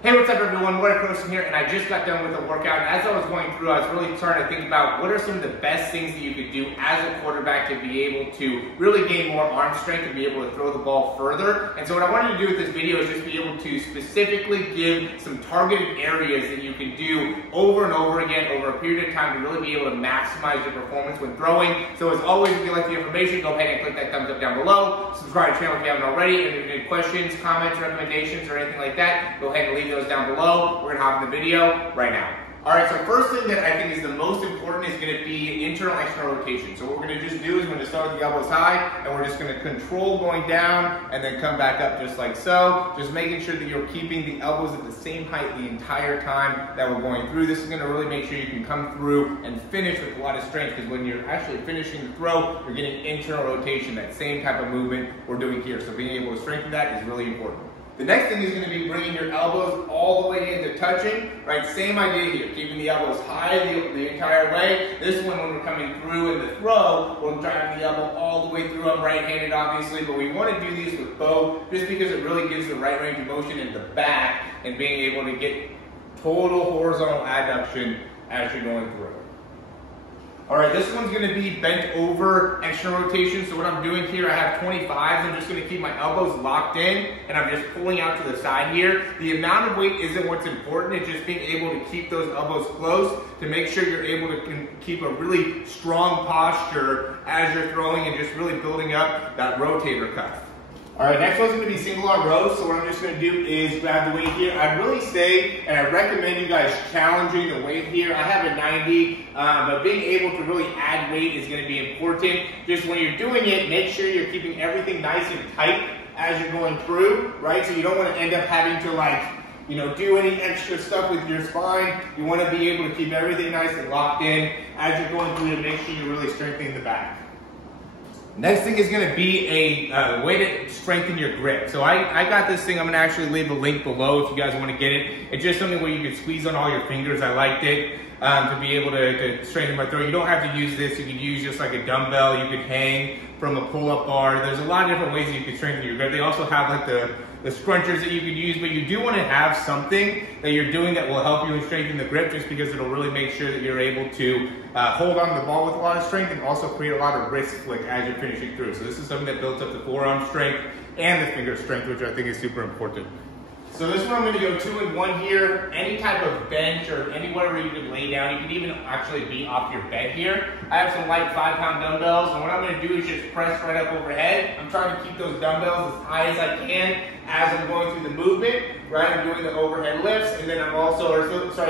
Hey, what's up everyone, Morey Croson here, and I just got done with a workout. And as I was going through, I was really starting to think about what are some of the best things that you could do as a quarterback to be able to really gain more arm strength and be able to throw the ball further. And so what I wanted to do with this video is just be able to specifically give some targeted areas that you can do over and over again over a period of time to really be able to maximize your performance when throwing. So as always, if you like the information, go ahead and click that thumbs up down below. Subscribe to the channel if you haven't already. And if you have any questions, comments, recommendations, or anything like that, go ahead and leave those down below. We're gonna hop in the video right now. All right, so first thing that I think is the most important is gonna be internal external rotation. So what we're gonna just do is we're gonna start with the elbows high, and we're just gonna control going down and then come back up just like so. Just making sure that you're keeping the elbows at the same height the entire time that we're going through. This is gonna really make sure you can come through and finish with a lot of strength, because when you're actually finishing the throw, you're getting internal rotation, that same type of movement we're doing here. So being able to strengthen that is really important. The next thing is going to be bringing your elbows all the way into touching, right? Same idea here, keeping the elbows high the entire way. This one, when we're coming through in the throw, we're driving the elbow all the way through. I'm right-handed, obviously, but we want to do these with both, just because it really gives the right range of motion in the back and being able to get total horizontal adduction as you're going through. All right, this one's gonna be bent over external rotation. So what I'm doing here, I have 25s. I'm just gonna keep my elbows locked in, and I'm just pulling out to the side here. The amount of weight isn't what's important. It's just being able to keep those elbows close to make sure you're able to keep a really strong posture as you're throwing and just really building up that rotator cuff. All right, next one's gonna be single arm rows. So what I'm just gonna do is grab the weight here. I'd really say, and I recommend you guys challenging the weight here. I have a 90, but being able to really add weight is gonna be important. Just when you're doing it, make sure you're keeping everything nice and tight as you're going through, right? So you don't wanna end up having to do any extra stuff with your spine. You wanna be able to keep everything nice and locked in as you're going through to make sure you're really strengthening the back. Next thing is gonna be a way to strengthen your grip. So I got this thing, I'm gonna actually leave a link below if you guys wanna get it. It's just something where you can squeeze on all your fingers. I liked it to be able to strengthen my throw. You don't have to use this, you can use just like a dumbbell, you could hang from a pull-up bar. There's a lot of different ways you can strengthen your grip. They also have like the scrunchers that you could use, but you do want to have something that you're doing that will help you in strengthening the grip, just because it'll really make sure that you're able to hold on to the ball with a lot of strength and also create a lot of wrist flick as you're finishing through. So this is something that builds up the forearm strength and the finger strength, which I think is super important. So this one I'm going to go 2 and 1 here. Any type of bench or anywhere where you can lay down. You can even actually be off your bed here. I have some light 5-pound dumbbells, and what I'm going to do is just press right up overhead. I'm trying to keep those dumbbells as high as I can as I'm going through the movement, right? I'm doing the overhead lifts, and then I'm also,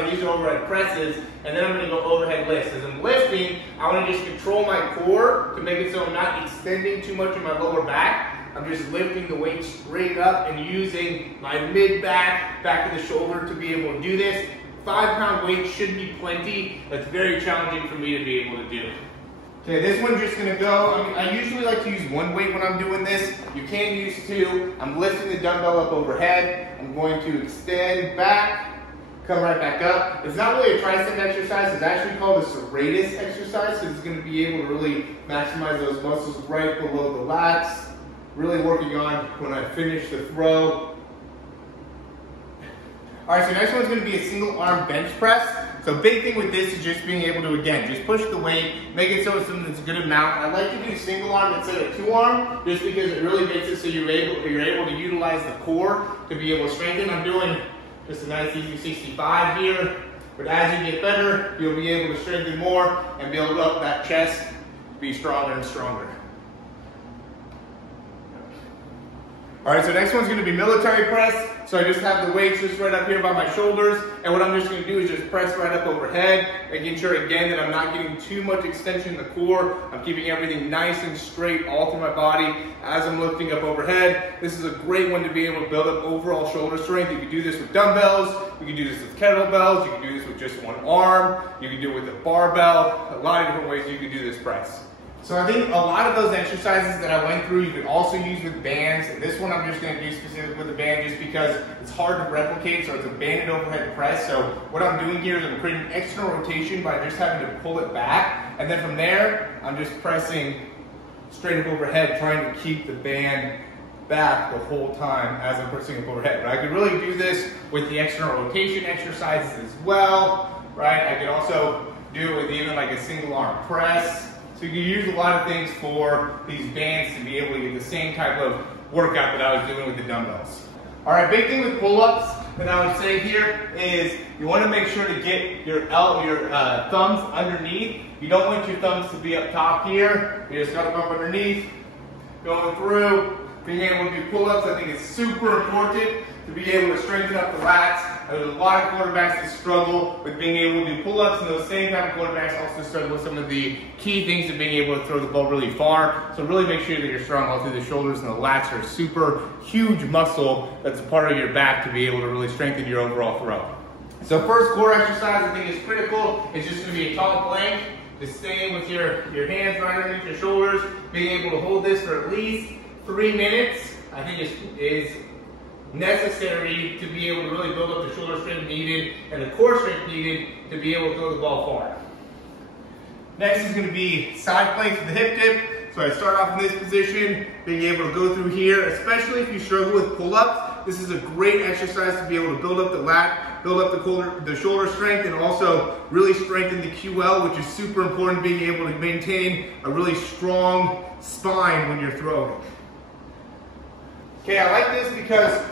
these are overhead presses, and then I'm going to go overhead lifts. As I'm lifting, I want to just control my core to make it so I'm not extending too much in my lower back. I'm just lifting the weight straight up and using my mid-back, back of the shoulder to be able to do this. 5-pound weight should be plenty. That's very challenging for me to be able to do. Okay, this one's just gonna go, I usually like to use 1 weight when I'm doing this. You can use 2. I'm lifting the dumbbell up overhead. I'm going to extend back, come right back up. It's not really a tricep exercise. It's actually called a Serratus exercise, because it's gonna be able to really maximize those muscles right below the lats. Really working on when I finish the throw. All right, so next one's gonna be a single arm bench press. So big thing with this is just being able to, again, just push the weight, make it so it's something that's a good amount. I like to do single arm instead of 2 arm, just because it really makes it so you're able to utilize the core to be able to strengthen. I'm doing just a nice easy 65 here, but as you get better, you'll be able to strengthen more and build up that chest, be stronger and stronger. All right, so next one's gonna be military press. So I just have the weights just right up here by my shoulders, and what I'm just gonna do is just press right up overhead, making sure again that I'm not getting too much extension in the core. I'm keeping everything nice and straight all through my body as I'm lifting up overhead. This is a great one to be able to build up overall shoulder strength. You can do this with dumbbells, you can do this with kettlebells, you can do this with just 1 arm, you can do it with a barbell, a lot of different ways you can do this press. So I think a lot of those exercises that I went through, you could also use with bands. And this one I'm just gonna do specifically with a band just because it's hard to replicate, so it's a banded overhead press. So what I'm doing here is I'm creating external rotation by just having to pull it back. And then from there, I'm just pressing straight up overhead, trying to keep the band back the whole time as I'm pressing up overhead. But I could really do this with the external rotation exercises as well, right? I could also do it with even like a single arm press. So you can use a lot of things for these bands to be able to get the same type of workout that I was doing with the dumbbells. All right, big thing with pull-ups that I would say here is you want to make sure to get your thumbs underneath. You don't want your thumbs to be up top here. You just got to go up underneath, going through. Being able to do pull-ups, I think it's super important to be able to strengthen up the lats. There's a lot of quarterbacks that struggle with being able to do pull-ups, and those same type of quarterbacks also struggle with some of the key things of being able to throw the ball really far. So really make sure that you're strong all through the shoulders, and the lats are a super huge muscle that's a part of your back to be able to really strengthen your overall throw. So first core exercise I think is critical. It's just going to be a tall plank. Just staying with your hands right underneath your shoulders, being able to hold this for at least 3 minutes, I think is necessary to be able to really build up the shoulder strength needed and the core strength needed to be able to throw the ball far. Next is going to be side planks with the hip dip. So I start off in this position, being able to go through here, especially if you struggle with pull-ups. This is a great exercise to be able to build up the lat, build up the shoulder strength, and also really strengthen the QL, which is super important, being able to maintain a really strong spine when you're throwing. Okay, I like this because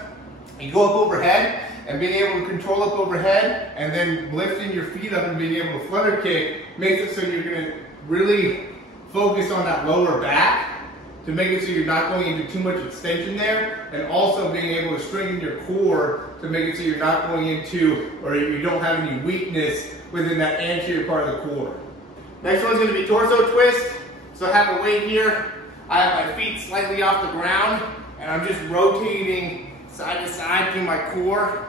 you go up overhead and being able to control up overhead and then lifting your feet up and being able to flutter kick makes it so you're going to really focus on that lower back to make it so you're not going into too much extension there, and also being able to strengthen your core to make it so you're not going into, or you don't have any weakness within that anterior part of the core. Next one's going to be torso twist. So I have a weight here. I have my feet slightly off the ground, and I'm just rotating side to side through my core.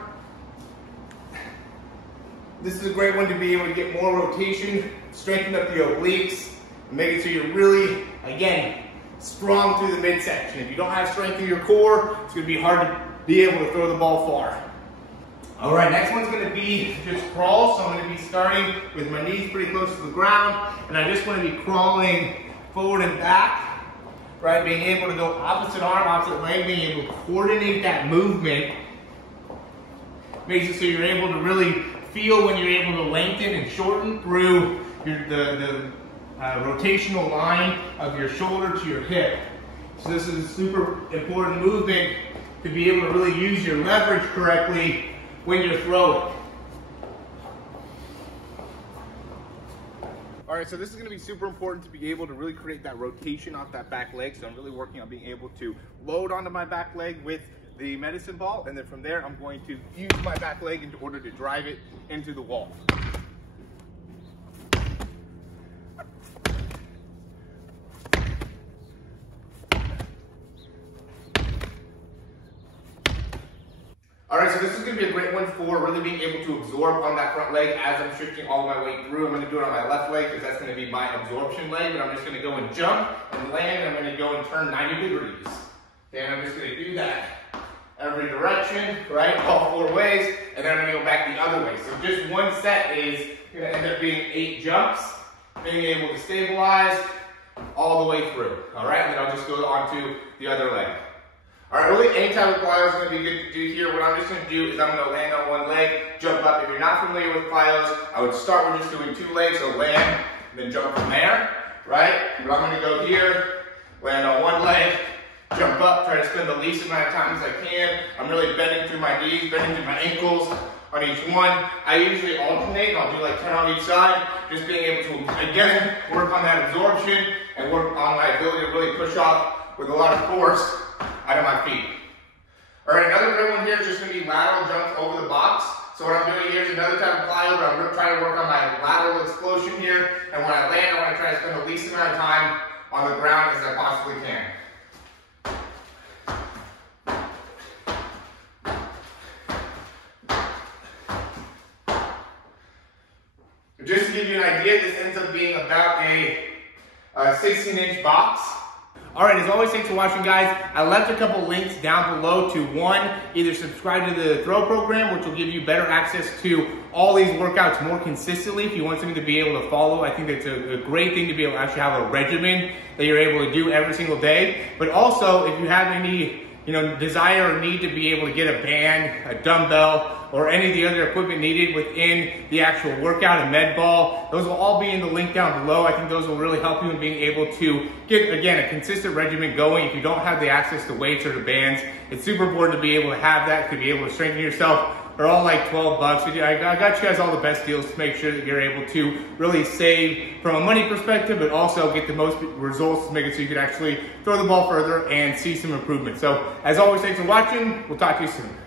This is a great one to be able to get more rotation, strengthen up the obliques, and make it so you're really, again, strong through the midsection. If you don't have strength in your core, it's going to be hard to be able to throw the ball far. All right, next one's going to be just crawl. So I'm going to be starting with my knees pretty close to the ground, and I just want to be crawling forward and back. Right, being able to go opposite arm, opposite leg, being able to coordinate that movement makes it so you're able to really feel when you're able to lengthen and shorten through the rotational line of your shoulder to your hip. So this is a super important movement to be able to really use your leverage correctly when you're throwing. All right, so this is going to be super important to be able to really create that rotation off that back leg. So I'm really working on being able to load onto my back leg with the medicine ball, and then from there I'm going to use my back leg in order to drive it into the wall. All right, so this is going to be a great one for really being able to absorb on that front leg as I'm shifting all my weight through. I'm going to do it on my left leg because that's going to be my absorption leg, but I'm just going to go and jump and land, and I'm going to go and turn 90 degrees. And I'm just going to do that every direction, right, all 4 ways, and then I'm going to go back the other way. So just one set is going to end up being 8 jumps, being able to stabilize all the way through, all right? And then I'll just go on to the other leg. All right, really any type of plyo is going to be good to do here. What I'm just going to do is I'm going to land on one leg, jump up. If you're not familiar with plyos, I would start with just doing 2 legs, so land, then jump from there, right? But I'm going to go here, land on one leg, jump up, try to spend the least amount of time as I can. I'm really bending through my knees, bending through my ankles on each one. I usually alternate, and I'll do like 10 on each side, just being able to, again, work on that absorption and work on my ability to really push off with a lot of force out of my feet. All right, another good one here is just going to be lateral jumps over the box. So what I'm doing here is another type of plyo, but I'm trying to work on my lateral explosion here. And when I land, I want to try to spend the least amount of time on the ground as I possibly can. Just to give you an idea, this ends up being about a 16-inch box. All right, as always, thanks for watching, guys. I left a couple links down below to one, either subscribe to the Throw program, which will give you better access to all these workouts more consistently if you want something to be able to follow. I think that's a great thing to be able to actually have a regimen that you're able to do every single day. But also, if you have any desire or need to be able to get a band, a dumbbell, or any of the other equipment needed within the actual workout, a med ball, those will all be in the link down below. I think those will really help you in being able to get, again, a consistent regimen going. If you don't have the access to weights or to bands, it's super important to be able to have that, to be able to strengthen yourself. They're all like 12 bucks. I got you guys all the best deals to make sure that you're able to really save from a money perspective, but also get the most results to make it so you can actually throw the ball further and see some improvement. So as always, thanks for watching. We'll talk to you soon.